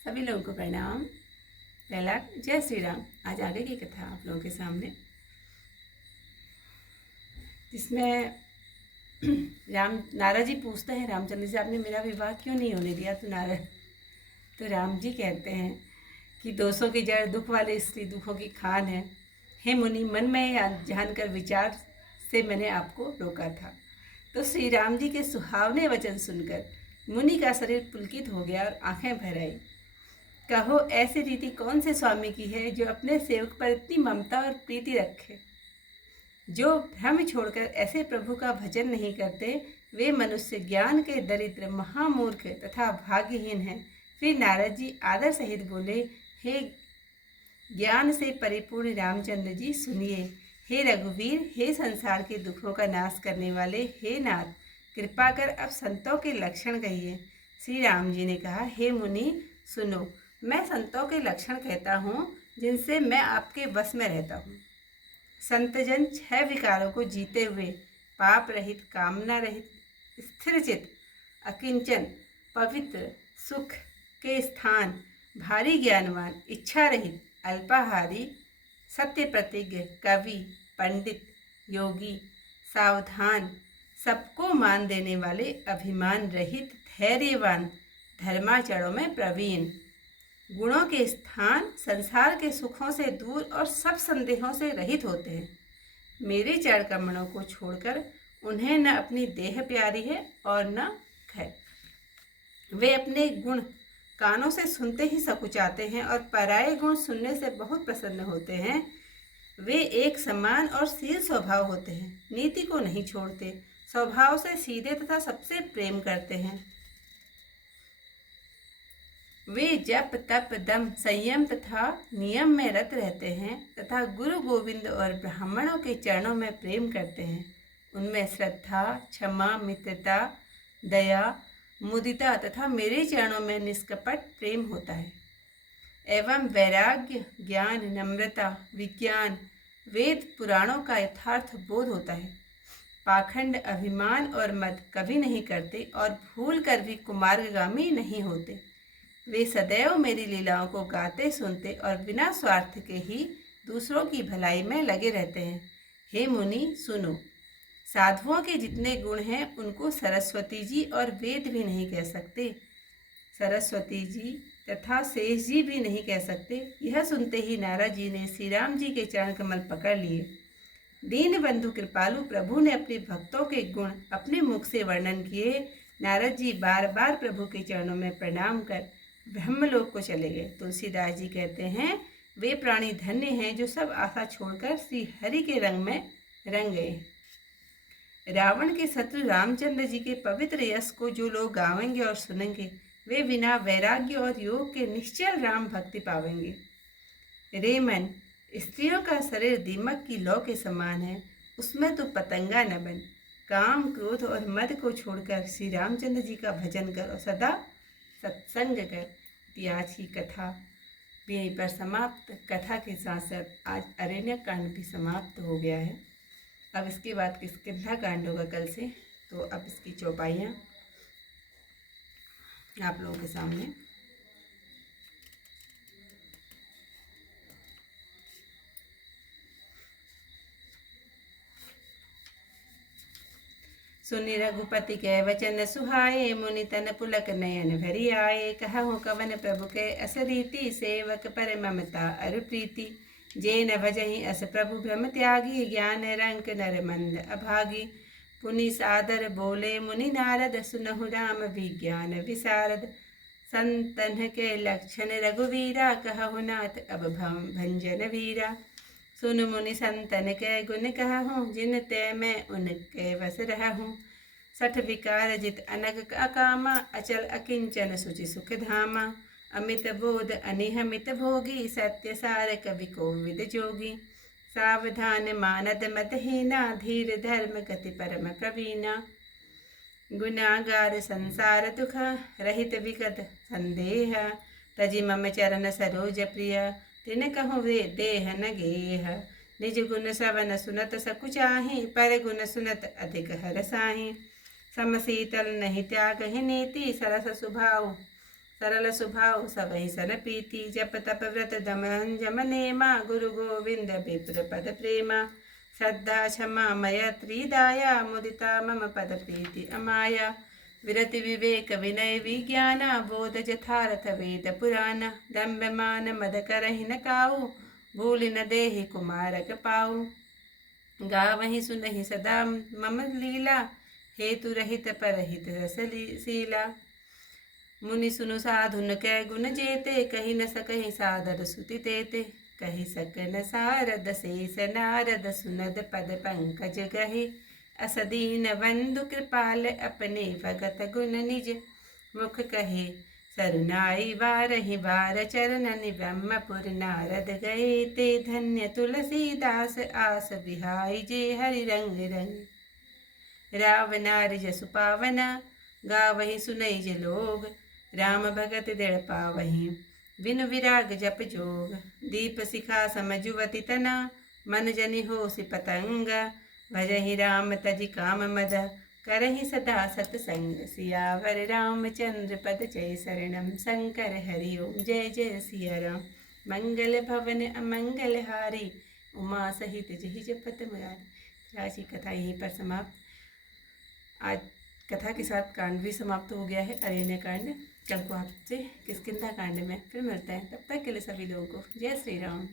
सभी लोगों को प्रणाम। पहला जय श्री राम। आज आगे की कथा आप लोगों के सामने, जिसमें नारद जी पूछते हैं रामचंद्र जी, आपने मेरा विवाह क्यों नहीं होने दिया? तो राम जी कहते हैं कि दोषों की जड़ दुख वाली स्त्री दुखों की खान है। हे मुनि, मन में जानकर विचार से मैंने आपको रोका था। तो श्री राम जी के सुहावने वचन सुनकर मुनि का शरीर पुलकित हो गया और आंखें भर आई। कहो, ऐसी रीति कौन से स्वामी की है जो अपने सेवक पर इतनी ममता और प्रीति रखे? जो भ्रम छोड़कर ऐसे प्रभु का भजन नहीं करते, वे मनुष्य ज्ञान के दरिद्र, महामूर्ख तथा भाग्यहीन हैं। फिर नारद जी आदर सहित बोले, हे ज्ञान से परिपूर्ण रामचंद्र जी, सुनिए। हे रघुवीर, हे संसार के दुखों का नाश करने वाले, हे नाथ, कृपा कर अब संतों के लक्षण कहिए। श्री राम जी ने कहा, हे मुनि सुनो, मैं संतों के लक्षण कहता हूँ जिनसे मैं आपके वश में रहता हूँ। संतजन 6 विकारों को जीते हुए, पाप रहित, कामना रहित, स्थिरचित, अकिंचन, पवित्र, सुख के स्थान, भारी ज्ञानवान, इच्छा रहित, अल्पाहारी, सत्य प्रतिज्ञ, कवि, पंडित, योगी, सावधान, सबको मान देने वाले, अभिमान रहित, धैर्यवान, धर्माचरणों में प्रवीण, गुणों के स्थान, संसार के सुखों से दूर और सब संदेहों से रहित होते हैं। मेरे चरण कमलों को छोड़कर उन्हें न अपनी देह प्यारी है और न घर। वे अपने गुण कानों से सुनते ही सकुचाते हैं और पराये गुण सुनने से बहुत प्रसन्न होते हैं। वे एक समान और शील स्वभाव होते हैं, नीति को नहीं छोड़ते, स्वभाव से सीधे तथा सबसे प्रेम करते हैं। वे जप तप दम संयम तथा नियम में रत रहते हैं तथा गुरु गोविंद और ब्राह्मणों के चरणों में प्रेम करते हैं। उनमें श्रद्धा, क्षमा, मित्रता, दया, मुदिता तथा मेरे चरणों में निष्कपट प्रेम होता है। एवं वैराग्य, ज्ञान, नम्रता, विज्ञान, वेद पुराणों का यथार्थ बोध होता है। पाखंड, अभिमान और मद कभी नहीं करते और भूल कर भी कुमार्गगामी नहीं होते। वे सदैव मेरी लीलाओं को गाते, सुनते और बिना स्वार्थ के ही दूसरों की भलाई में लगे रहते हैं। हे मुनि सुनो, साधुओं के जितने गुण हैं उनको सरस्वती जी और वेद भी नहीं कह सकते, सरस्वती जी तथा शेष जी भी नहीं कह सकते। यह सुनते ही नारद जी ने श्री राम जी के चरण कमल पकड़ लिए। दीन बंधु कृपालु प्रभु ने अपने भक्तों के गुण अपने मुख से वर्णन किए। नारद जी बार बार प्रभु के चरणों में प्रणाम कर ब्रह्मलोक को चले गए। तुलसीदास जी कहते हैं, वे प्राणी धन्य हैं जो सब आशा छोड़कर श्री हरि के रंग में रंग गए। रावण के शत्रु रामचंद्र जी के पवित्र यश को जो लोग गावेंगे और सुनेंगे, वे बिना वैराग्य और योग के निश्चल राम भक्ति पावेंगे। रे मन, स्त्रियों का शरीर दीमक की लौ के समान है, उसमें तो पतंगा न बन। काम, क्रोध और मद को छोड़कर श्री रामचंद्र जी का भजन कर और सदा सत्संग कर। आज की कथा भी यहीं पर समाप्त। कथा के साथ साथ आज अरण्य कांड भी समाप्त हो गया है। अब इसके बाद किसकिंधा कांड होगा कल से, तो अब इसकी चौपाइयाँ आप लोगों के सामने। सुनि रघुपति के वचन सुहाए, मुनि तन पुलक नयन भरी आए। कहूँ कवन प्रभु के अस रीति, सेवक पर ममता अर प्रीति। जे न भजहि अस प्रभु भ्रम त्यागी, ज्ञान रंक नर मंद अभागी। पुनि सादर बोले मुनि नारद, सुनहु राम विज्ञान विशारद। संतन के लक्षण रघुवीरा, कहु नाथ अब भंजन वीरा। सुन मुनि संतन के गुण कहूँ, जिन ते मैं उनके वस रहूँ। 60 विकार जित अनग अकामा, अचल अकिंचन सुचि सुख धामा। अमित बोध अनिहमित भोगी, सत्य सार कवि कोविद जोगी। सावधान मानद मतहीना, धीर धर्म गति परम प्रवीणा। गुनागार संसार दुख, रहित विगत संदेह। तजि मम चरण सरोज प्रिय, तिन कहूँ वे देह न गेह। निज गुण सवन सुनत सकुचाहि, पर गुण सुनत अधिक हरसाहि। समशीतल नहीं त्याग ही नीति, सरस स्वभाव सरल स्वभाव सबहि सन प्रीति जप तप व्रत दमन जमने माँ गुरु गोविंद विप्र पद प्रेमा श्रद्धा क्षमा मैत्री दाया मुदिता मम पद प्रीति अमाया विरति विवेक विनय विज्ञाना बोध यथार्थ वेद पुराण दम्भ मान मद करहि न काऊ भूल न देहि कुमारक पाऊ गावहि सुनहि सदा मम लीला हेतु रहित परहित रस शीला मुनि सुनु साधुन कै गुण जेते कही न सकहि सादर सुति तेते कही सकन सारद शेष नारद सुनद पद पंकज गहे अस दीन बंधु कृपाल अपने भगत गुण निज मुख कहे सरुनाई बारहि बार चरणनि ब्रह्मपुर नारद गए ते धन्य तुलसीदास आस बिहाई जे हरि रंग रंग राव नार जसु पावना गावहि सुनई जे लोग राम भगत दृढ़ पावहि बिनु विराग जप जोग दीप शिखा समजुवति तना मन जनि होसि पतंगा भजहि राम तजि काम मद करहि सदा सतसंग सियावर रामचंद्र पद जय शरणम शंकर हरि ओम जय जय सिया राम मंगल भवन अमंगल हारी उमा सहित जहि जपत मुरारी। आज की कथा यहीं पर समाप्त। आज कथा के साथ कांड भी समाप्त हो गया है, अरण्य कांड। कल को आपसे किष्किंधा कांड में फिर मिलते हैं, तब तक के लिए सभी लोगों को जय श्री राम।